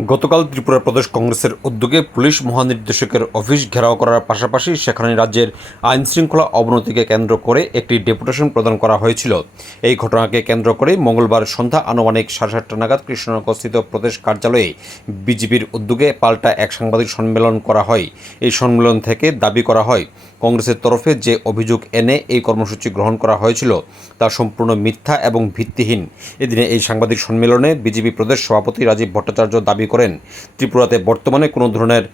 গতকাল ত্রিপুরা প্রদেশ কংগ্রেসের উদ্যোগে পুলিশ মহানির্দেশকের অফিস ঘেরাও করার পাশাপাশি সেখানে রাজ্যের আইন শৃঙ্খলা অবনতিকে কেন্দ্র করে একটি ডেপুটেশন প্রদান করা হয়েছিল। এই ঘটনাকে কেন্দ্র করে মঙ্গলবার সন্ধ্যা আনুমানিক সাড়ে সাতটা নাগাদ কৃষ্ণনগরস্থিত প্রদেশ কার্যালয়ে বিজেপির উদ্যোগে পাল্টা এক সাংবাদিক সম্মেলন করা হয়। এই সম্মেলন থেকে দাবি করা হয় কংগ্রেসের তরফে যে অভিযোগ এনে এই কর্মসূচি গ্রহণ করা হয়েছিল তা সম্পূর্ণ মিথ্যা এবং ভিত্তিহীন। এদিনে এই সাংবাদিক সম্মেলনে বিজেপি প্রদেশ সভাপতি রাজীব ভট্টাচার্য দাবি করেন, ত্রিপুরাতে বর্তমানে কোনো ধরনের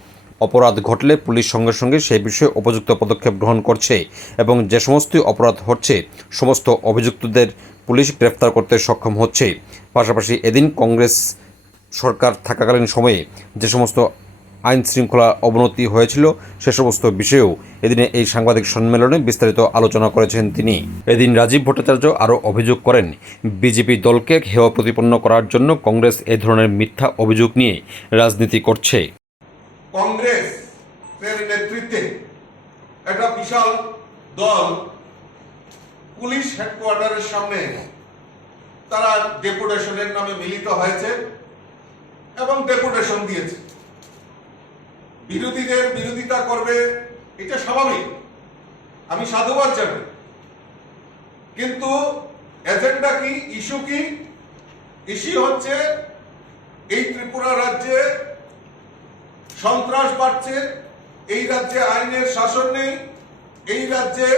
অপরাধ ঘটলে পুলিশ সঙ্গে সঙ্গে সেই বিষয়ে উপযুক্ত পদক্ষেপ গ্রহণ করছে এবং যে সমস্ত অপরাধ হচ্ছে, সমস্ত অভিযুক্তদের পুলিশ গ্রেফতার করতে সক্ষম হচ্ছে। পাশাপাশি এদিন কংগ্রেস সরকার থাকাকালীন সময়ে যে সমস্ত আইন শৃঙ্খলা অবনতি হয়েছিল, সে সমস্ত বিষয়েও এদিনে এই সাংবাদিক সম্মেলনে বিস্তারিত আলোচনা করেছেন তিনি। এদিন রাজীব ভট্টাচার্য আরও অভিযোগ করেন, বিজেপি দলকে হেয় প্রতিপন্ন করার জন্য কংগ্রেস এই ধরনের মিথ্যা অভিযোগ নিয়ে রাজনীতি করছে। নেতৃত্বে একটা বিশাল দল পুলিশ হেডকোয়ার্টারের সামনে তারা ডেপুটেশনের নামে মিলিত হয়েছে এবং ডেপুটেশন দিয়েছে। বিরোধীদের বিরোধিতা করবে, এটা স্বাভাবিক। আমি সাধুবাদ জানি কিন্তু এজেন্ডা কি, ইস্যু কি? ইস্যু হচ্ছে এই ত্রিপুরা রাজ্যে সন্ত্রাস বাড়ছে, এই রাজ্যে আইনের শাসন নেই, এই রাজ্যে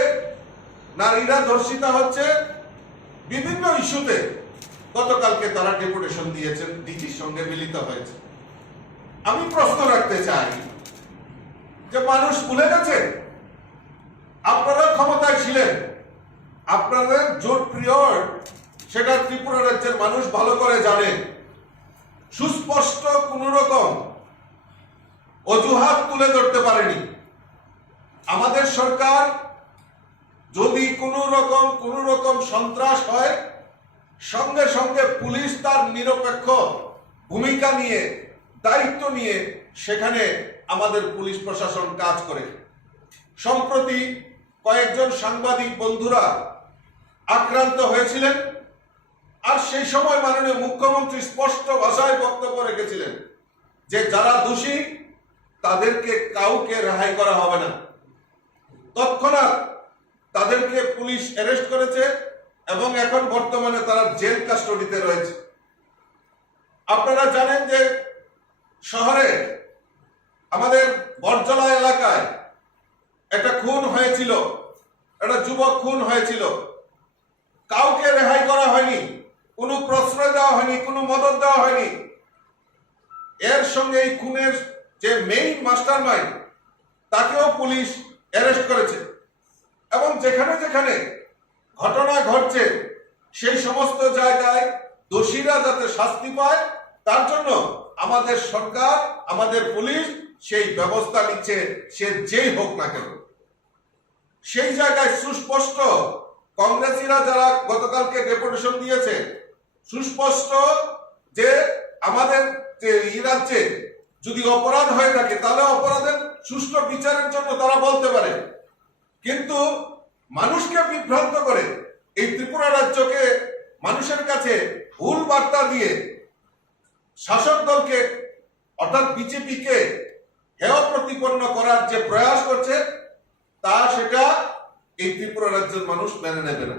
নারীরা ধর্ষিতা হচ্ছে। বিভিন্ন ইস্যুতে গতকালকে তারা ডেপুটেশন দিয়েছেন, ডিজির সঙ্গে মিলিত হয়েছে। আমি প্রশ্ন রাখতে চাই যে মানুষ ভুলে গেছে আপনারা ক্ষমতায় ছিলেন। আপনাদের জোট পিরিয়ড সেটা ত্রিপুরা রাজ্যের মানুষ ভালো করে জানে। সুস্পষ্ট কোন রকম অজুহাত তুলে ধরতে পারেনি। আমাদের সরকার যদি কোন রকম কোন রকম সন্ত্রাস হয়, সঙ্গে সঙ্গে পুলিশ তার নিরপেক্ষ ভূমিকা নিয়ে, দায়িত্ব নিয়ে সেখানে আমাদের পুলিশ প্রশাসন কাজ করে। সম্প্রতি কয়েকজন সাংবাদিক বন্ধুরা আক্রান্ত হয়েছিলেন আর সেই সময় মাননীয় মুখ্যমন্ত্রী স্পষ্ট ভাষায় বক্তব্য রেখেছিলেন যে যারা দোষী, তাদেরকে কাউকে রেহাই করা হবে না। তৎক্ষণাৎ তাদেরকে পুলিশ অ্যারেস্ট করেছে এবং এখন বর্তমানে তারা জেল কাস্টডিতে রয়েছে। আপনারা জানেন যে শহরে আমাদের বরজলা এলাকায় একটা খুন হয়েছিল, একটা যুবক খুন হয়েছিল। কাউকে রেহাই করা হয়নি, কোনো প্রশ্রয় দেওয়া হয়নি, কোনো মদত দেওয়া হয়নি। এর সঙ্গে এই খুনের যে মেইন মাস্টার মাইন্ড তাকেও পুলিশ অ্যারেস্ট করেছে। এবং যেখানে যেখানে ঘটনা ঘটছে, সেই সমস্ত জায়গায় দোষীরা যাতে শাস্তি পায়, তার জন্য আমাদের সরকার, আমাদের পুলিশ সেই ব্যবস্থা নিচ্ছে, সে যেই হোক না কেন। সেই জায়গায় সুস্পষ্ট কংগ্রেসীরা যারা গতকালকে ডেপুটেশন দিয়েছে, সুস্পষ্ট যে আমাদের যে রাজ্যে যদি অপরাধ হয়ে থাকে, তাহলে অপরাধের সুষ্ঠু বিচারের জন্য তারা বলতে পারে। কিন্তু মানুষকে বিভ্রান্ত করে এই ত্রিপুরা রাজ্যকে মানুষের কাছে ভুল বার্তা দিয়ে শাসক দলকে, অর্থাৎ বিজেপিকে হেয় প্রতিপন্ন করার যে প্রয়াস করছে, তা সেটা এই ত্রিপুরা রাজ্যের মানুষ মেনে নেবে না।